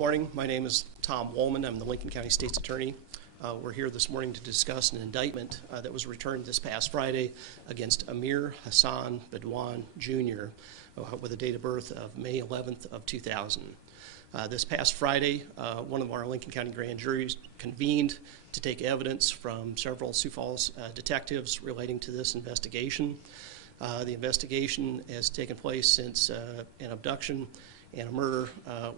Morning. My name is Tom Woolman. I'm the Lincoln County State's Attorney. We're here this morning to discuss an indictment that was returned this past Friday against Amir Hassan Beaudion Jr. With a date of birth of May 11th of 2000. This past Friday, one of our Lincoln County grand juries convened to take evidence from several Sioux Falls detectives relating to this investigation. The investigation has taken place since an abduction and a murder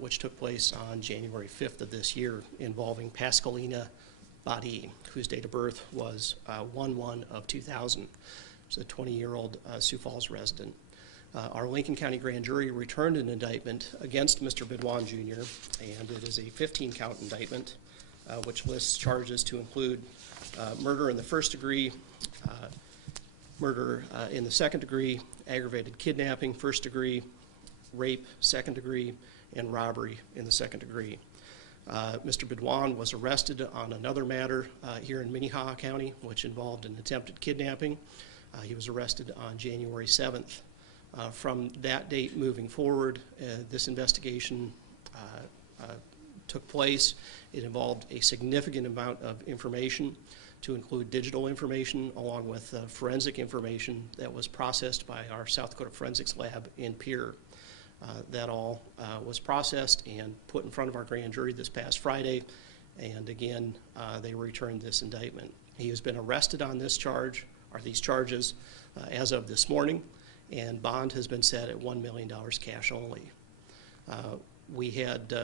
which took place on January 5th of this year involving Pascalina Badi, whose date of birth was 1/1 of 2000. She's a 20-year-old Sioux Falls resident. Our Lincoln County grand jury returned an indictment against Mr. Beaudion Jr., and it is a 15-count indictment which lists charges to include murder in the first degree, murder in the second degree, aggravated kidnapping first degree, rape second degree, and robbery in the second degree. Mr. Beaudion was arrested on another matter here in Minnehaha County, which involved an attempted kidnapping. He was arrested on January 7th. From that date moving forward, this investigation took place. It involved a significant amount of information, to include digital information along with forensic information that was processed by our South Dakota Forensics Lab in Pierre. That all was processed and put in front of our grand jury this past Friday, and again, they returned this indictment. He has been arrested on this charge, or these charges, as of this morning, and bond has been set at $1 million cash only. We had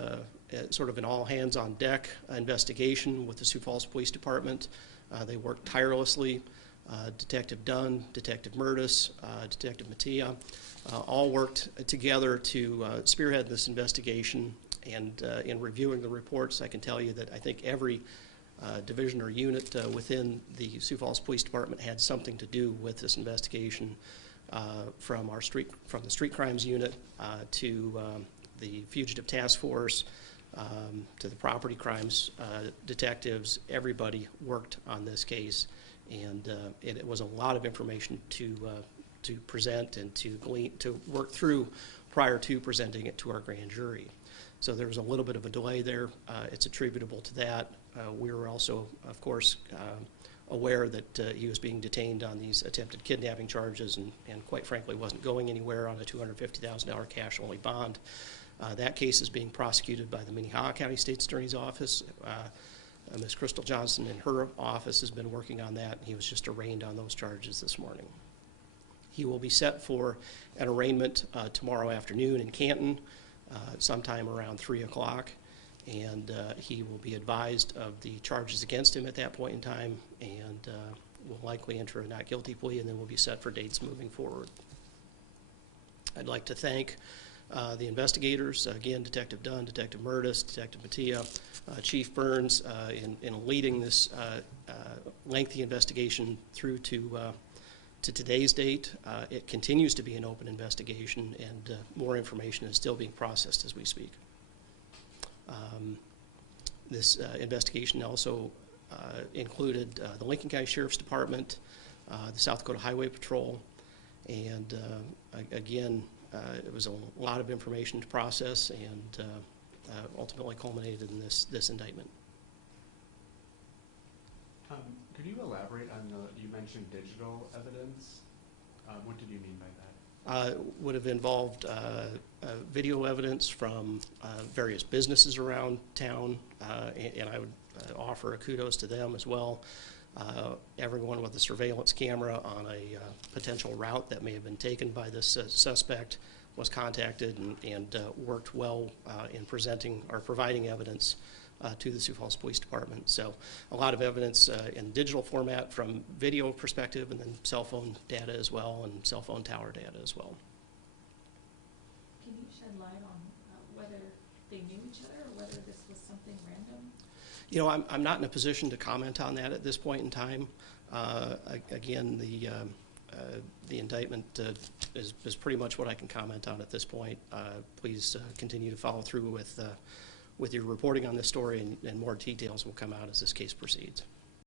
sort of an all-hands-on-deck investigation with the Sioux Falls Police Department. They worked tirelessly. Detective Dunn, Detective Murtis, Detective Mattia, all worked together to spearhead this investigation. And in reviewing the reports, I can tell you that I think every division or unit within the Sioux Falls Police Department had something to do with this investigation, from the street crimes unit to the fugitive task force, to the property crimes detectives. Everybody worked on this case, and it was a lot of information to present and to work through prior to presenting it to our grand jury. So there was a little bit of a delay there. It's attributable to that. We were also, of course, aware that he was being detained on these attempted kidnapping charges, and quite frankly wasn't going anywhere on a $250,000 cash-only bond. That case is being prosecuted by the Minnehaha County State's Attorney's Office. Ms. Crystal Johnson in her office has been working on that, and he was just arraigned on those charges this morning. He will be set for an arraignment tomorrow afternoon in Canton, sometime around 3 o'clock, and he will be advised of the charges against him at that point in time, and will likely enter a not guilty plea, and then will be set for dates moving forward. I'd like to thank the investigators, again, Detective Dunn, Detective Murtis, Detective Mattia, Chief Burns, in leading this lengthy investigation through to today's date. It continues to be an open investigation, and more information is still being processed as we speak. This investigation also included the Lincoln County Sheriff's Department, the South Dakota Highway Patrol, and again, it was a lot of information to process, and ultimately culminated in this indictment. Could you elaborate on you mentioned digital evidence? What did you mean by that? Would have involved video evidence from various businesses around town, and I would offer a kudos to them as well. Everyone with a surveillance camera on a potential route that may have been taken by this suspect was contacted and worked well in presenting or providing evidence to the Sioux Falls Police Department. So a lot of evidence in digital format from video perspective, and then cell phone data as well, and cell phone tower data as well. Can you shed light on whether they knew each other or whether this was something random? You know, I'm not in a position to comment on that at this point in time. Again, the indictment is pretty much what I can comment on at this point. Please continue to follow through with your reporting on this story, and more details will come out as this case proceeds.